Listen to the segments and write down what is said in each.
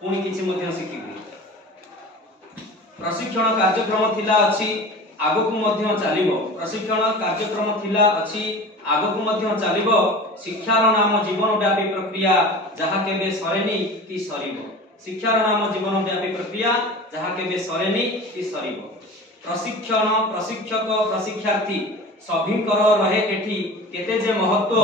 पुणी किछि मध्य शिखिबे। प्रशिक्षण कार्यक्रम थिला अछि आगकु मध्य चलिबो। प्रशिक्षण कार्यक्रम थिला अछि आगकु मध्य चलिबो। शिक्षार नाम जीवन व्यापी प्रक्रिया जहा केबे सरेनी कि सरिबो। शिक्षार नाम जीवन व्यापी प्रक्रिया जहा केबे सरेनी कि सरिबो। प्रशिक्षण प्रशिक्षक प्रशिक्षार्थी सभिंकर रहे एठी केते जे महत्व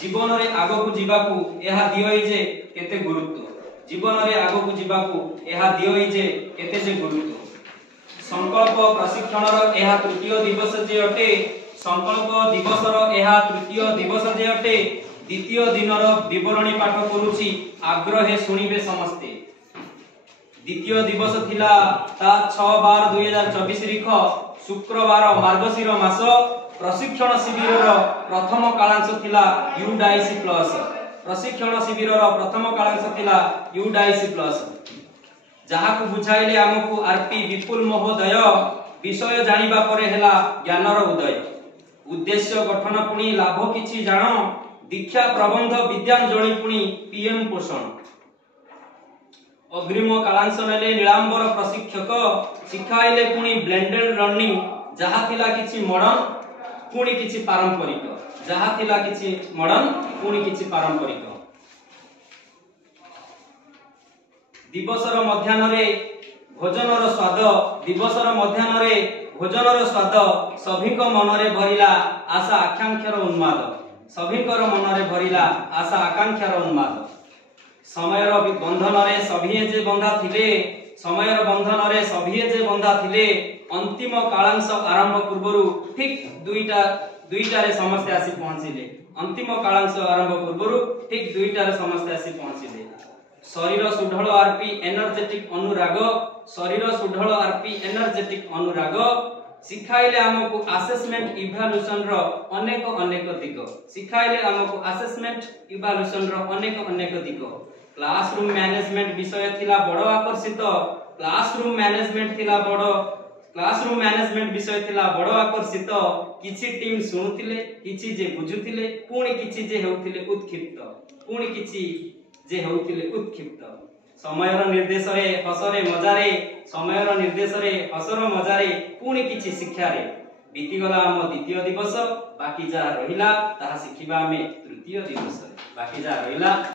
जीवन रे आगकु जीवाकू एहा दियोई जे केते गुरुत्व। जीवन रे आगकु जीवाकू एहा दियोई जे केते जे गुरुत्व। संकल्प प्रशिक्षणर एहा तृतीय दिवस जे अटे। संकल्प दिवसर एहा तृतीय दिवस जे अटे। द्वितीय दिनर विवरणी पाठ करूची आग्रहे सुनिबे समस्ते। द्वितीय दिवस थिला ता 6/12/2024 तारीख शुक्रवार मार्गशीर मास। प्रशिक्षण शिविरर प्रथम कालांश थिला यूडाईसी प्लस। प्रशिक्षण शिविरर प्रथम कालांश थिला यूडाईसी प्लस जहा को बुझाइले हमकु आरपी विपुल महोदय। विषय जानिबा परे हेला ज्ञानर उदय। उद्देश्य गठन पुणी लाभ किछि जानो। दीक्षा प्रबंध विद्यांजलि पुणी पीएम पोषण। अग्रिम कालांश नेले नीलांबर प्रशिक्षक शिखाइले पुणी ब्लेंडेड लर्निंग जहा थिला किछि मॉडर्न पुणी किछि पारंपरिक। जहा थिला किछि मॉडर्न पुणी किछि पारंपरिक। दिवसर मध्याह्नरे भोजनर स्वाद। दिवसर मध्याह्नरे भोजनर स्वाद सभिक मनरे भरिला आशा आकांक्षार उन्माद। सभिकर मनरे भरिला आशा आकांक्षार उन्माद। समयर बंधनरे सभिए जे बंधा थिले। समयर बंधनरे सभिए जे बंधा थिले। अंतिम कालांश आरंभ पूर्वरु ठीक दुईटारे समस्त आसी पहुंचिले। अंतिम कालांश आरंभ पूर्वरु ठीक दुईटारे समस्त आसी पहुंचिले। शरीर सुढळ आरपी एनर्जेटिक अनुराग। शरीर सुढळ आरपी एनर्जेटिक अनुराग शिखाइले हमकु असेसमेंट इवैल्यूएशन रो अनेक अनेक दिग। शिखाइले हमकु असेसमेंट इवैल्यूएशन रो अनेक अनेक दिग। क्लासरूम मैनेजमेंट विषय थिला बड़ आकर्षित। क्लासरूम मैनेजमेंट थिला बड़ क्लासरूम मैनेजमेंट विषय थिला बड़ आकर्षित। किछि टीम सुनुथिले किछि जे बुझुथिले पुणी किछि जे हेउथिले उत्क्षिप्त। पुणी किछि जे हेउथिले उत्क्षिप्त। समयर निर्देश रे हसरे मजारे। समयर निर्देश रे हसर मजारे पुणी किछि शिक्षा रे। बीतीगला हम द्वितीय दिवस बाकी जा रहिला ताहा शिखिबा हमें तृतीय दिवस। बाकी जा रहिला